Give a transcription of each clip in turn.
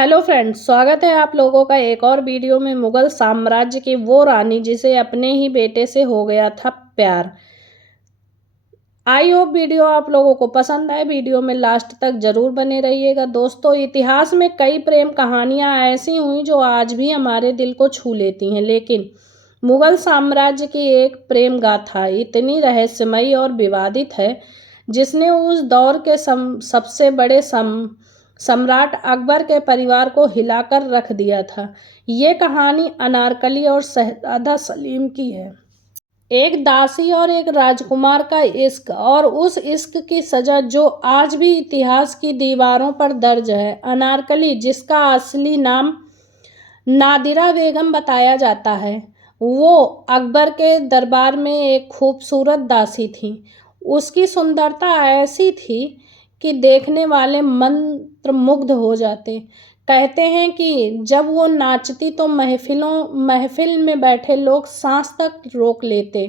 Hello friends, स्वागत है आप लोगों का एक और वीडियो में। मुगल साम्राज्य की वो रानी जिसे अपने ही बेटे से हो गया था प्यार। आई होप वीडियो आप लोगों को पसंद आए। वीडियो में लास्ट तक जरूर बने रहिएगा। दोस्तों, इतिहास में कई प्रेम कहानियां ऐसी हुई जो आज भी हमारे दिल को छू लेती हैं, लेकिन मुगल साम्राज्य की एक प्रेम गाथा इतनी रहस्यमयी और विवादित है जिसने उस दौर के सबसे बड़े सम्राट अकबर के परिवार को हिलाकर रख दिया था। ये कहानी अनारकली और शहजादा सलीम की है। एक दासी और एक राजकुमार का इश्क, और उस इश्क की सजा जो आज भी इतिहास की दीवारों पर दर्ज है। अनारकली, जिसका असली नाम नादिरा बेगम बताया जाता है, वो अकबर के दरबार में एक खूबसूरत दासी थी। उसकी सुंदरता ऐसी थी कि देखने वाले मंत्रमुग्ध हो जाते। कहते हैं कि जब वो नाचती तो महफिल में बैठे लोग सांस तक रोक लेते।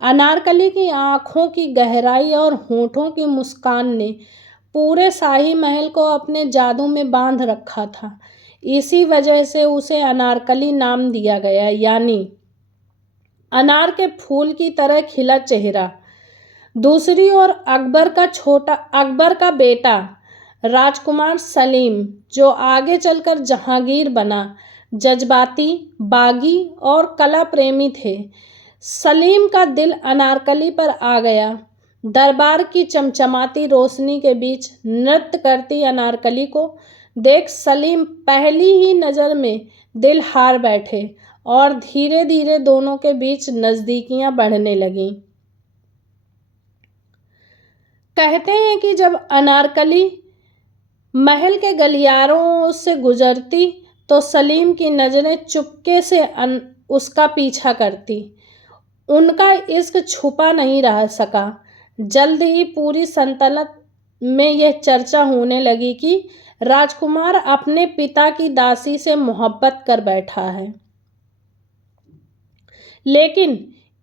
अनारकली की आंखों की गहराई और होठों की मुस्कान ने पूरे शाही महल को अपने जादू में बांध रखा था। इसी वजह से उसे अनारकली नाम दिया गया, यानी अनार के फूल की तरह खिला चेहरा। दूसरी ओर अकबर का बेटा राजकुमार सलीम, जो आगे चलकर जहांगीर बना, जज्बाती, बागी और कला प्रेमी थे। सलीम का दिल अनारकली पर आ गया। दरबार की चमचमाती रोशनी के बीच नृत्य करती अनारकली को देख सलीम पहली ही नज़र में दिल हार बैठे, और धीरे धीरे दोनों के बीच नज़दीकियां बढ़ने लगीं। कहते हैं कि जब अनारकली महल के गलियारों से गुजरती तो सलीम की नज़रें चुपके से उसका पीछा करती। उनका इश्क छुपा नहीं रह सका। जल्द ही पूरी सल्तनत में यह चर्चा होने लगी कि राजकुमार अपने पिता की दासी से मोहब्बत कर बैठा है। लेकिन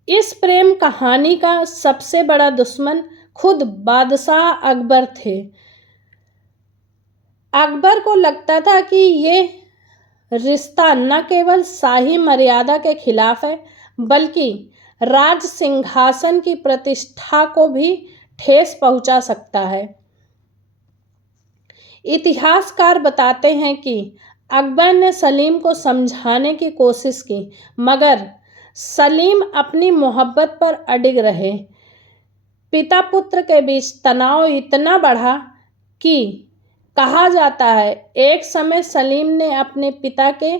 इस प्रेम कहानी का सबसे बड़ा दुश्मन खुद बादशाह अकबर थे। अकबर को लगता था कि ये रिश्ता न केवल शाही मर्यादा के खिलाफ है, बल्कि राज सिंहासन की प्रतिष्ठा को भी ठेस पहुंचा सकता है। इतिहासकार बताते हैं कि अकबर ने सलीम को समझाने की कोशिश की, मगर सलीम अपनी मोहब्बत पर अडिग रहे। पिता पुत्र के बीच तनाव इतना बढ़ा कि कहा जाता है एक समय सलीम ने अपने पिता के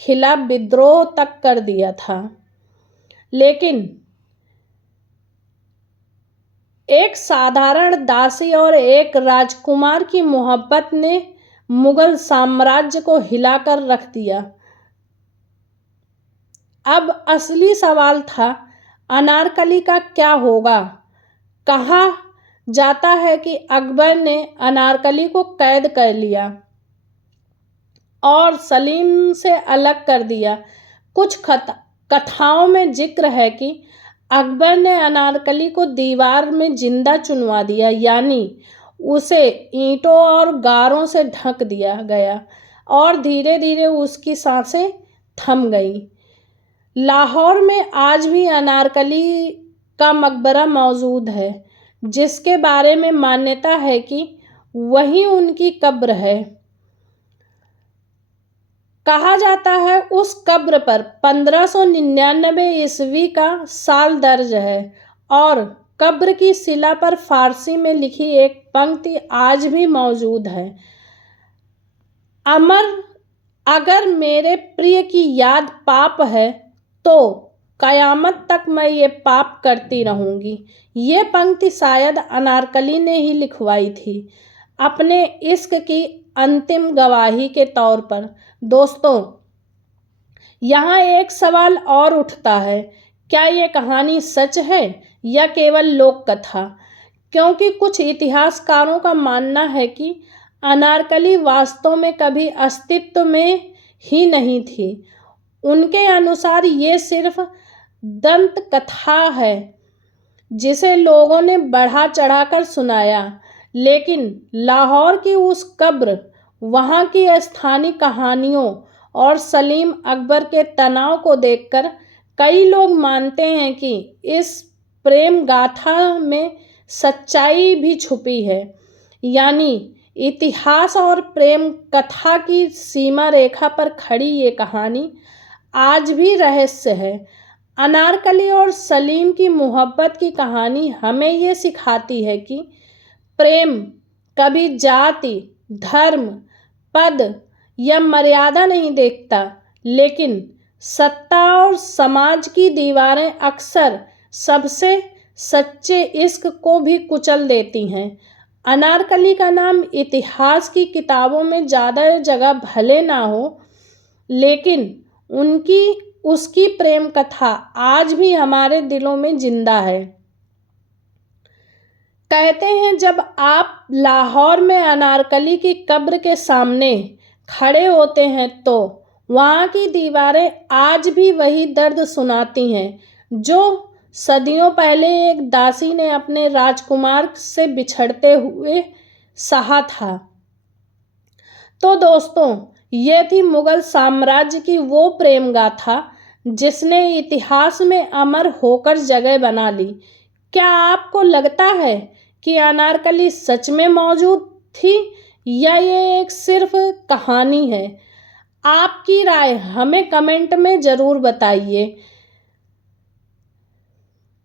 खिलाफ विद्रोह तक कर दिया था। लेकिन एक साधारण दासी और एक राजकुमार की मोहब्बत ने मुगल साम्राज्य को हिलाकर रख दिया। अब असली सवाल था, अनारकली का क्या होगा। कहा जाता है कि अकबर ने अनारकली को कैद कर लिया और सलीम से अलग कर दिया। कुछ कथाओं में जिक्र है कि अकबर ने अनारकली को दीवार में जिंदा चुनवा दिया, यानी उसे ईंटों और गारों से ढक दिया गया, और धीरे धीरे उसकी सांसें थम गईं। लाहौर में आज भी अनारकली का मकबरा मौजूद है, जिसके बारे में मान्यता है कि वहीं उनकी कब्र है। कहा जाता है उस कब्र पर 1599 ईस्वी का साल दर्ज है, और कब्र की शिला पर फारसी में लिखी एक पंक्ति आज भी मौजूद है। अगर मेरे प्रिय की याद पाप है तो कयामत तक मैं ये पाप करती रहूंगी। ये पंक्ति शायद अनारकली ने ही लिखवाई थी, अपने इश्क की अंतिम गवाही के तौर पर। दोस्तों, यहाँ एक सवाल और उठता है, क्या ये कहानी सच है या केवल लोक कथा? क्योंकि कुछ इतिहासकारों का मानना है कि अनारकली वास्तव में कभी अस्तित्व में ही नहीं थी। उनके अनुसार ये सिर्फ दंत कथा है जिसे लोगों ने बढ़ा चढ़ाकर सुनाया। लेकिन लाहौर की उस कब्र, वहाँ की स्थानीय कहानियों और सलीम अकबर के तनाव को देखकर कई लोग मानते हैं कि इस प्रेम गाथा में सच्चाई भी छुपी है। यानी इतिहास और प्रेम कथा की सीमा रेखा पर खड़ी ये कहानी आज भी रहस्य है। अनारकली और सलीम की मोहब्बत की कहानी हमें ये सिखाती है कि प्रेम कभी जाति, धर्म, पद या मर्यादा नहीं देखता, लेकिन सत्ता और समाज की दीवारें अक्सर सबसे सच्चे इश्क को भी कुचल देती हैं। अनारकली का नाम इतिहास की किताबों में ज़्यादा जगह भले ना हो, लेकिन उसकी प्रेम कथा आज भी हमारे दिलों में जिंदा है। कहते हैं जब आप लाहौर में अनारकली की कब्र के सामने खड़े होते हैं तो वहाँ की दीवारें आज भी वही दर्द सुनाती हैं जो सदियों पहले एक दासी ने अपने राजकुमार से बिछड़ते हुए सहा था। तो दोस्तों, ये थी मुगल साम्राज्य की वो प्रेम गाथा जिसने इतिहास में अमर होकर जगह बना ली। क्या आपको लगता है कि अनारकली सच में मौजूद थी या ये एक सिर्फ कहानी है? आपकी राय हमें कमेंट में ज़रूर बताइए।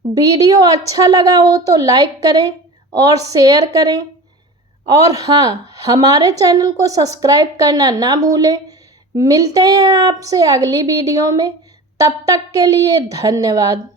वीडियो अच्छा लगा हो तो लाइक करें और शेयर करें, और हाँ, हमारे चैनल को सब्सक्राइब करना ना भूलें। मिलते हैं आपसे अगली वीडियो में, तब तक के लिए धन्यवाद।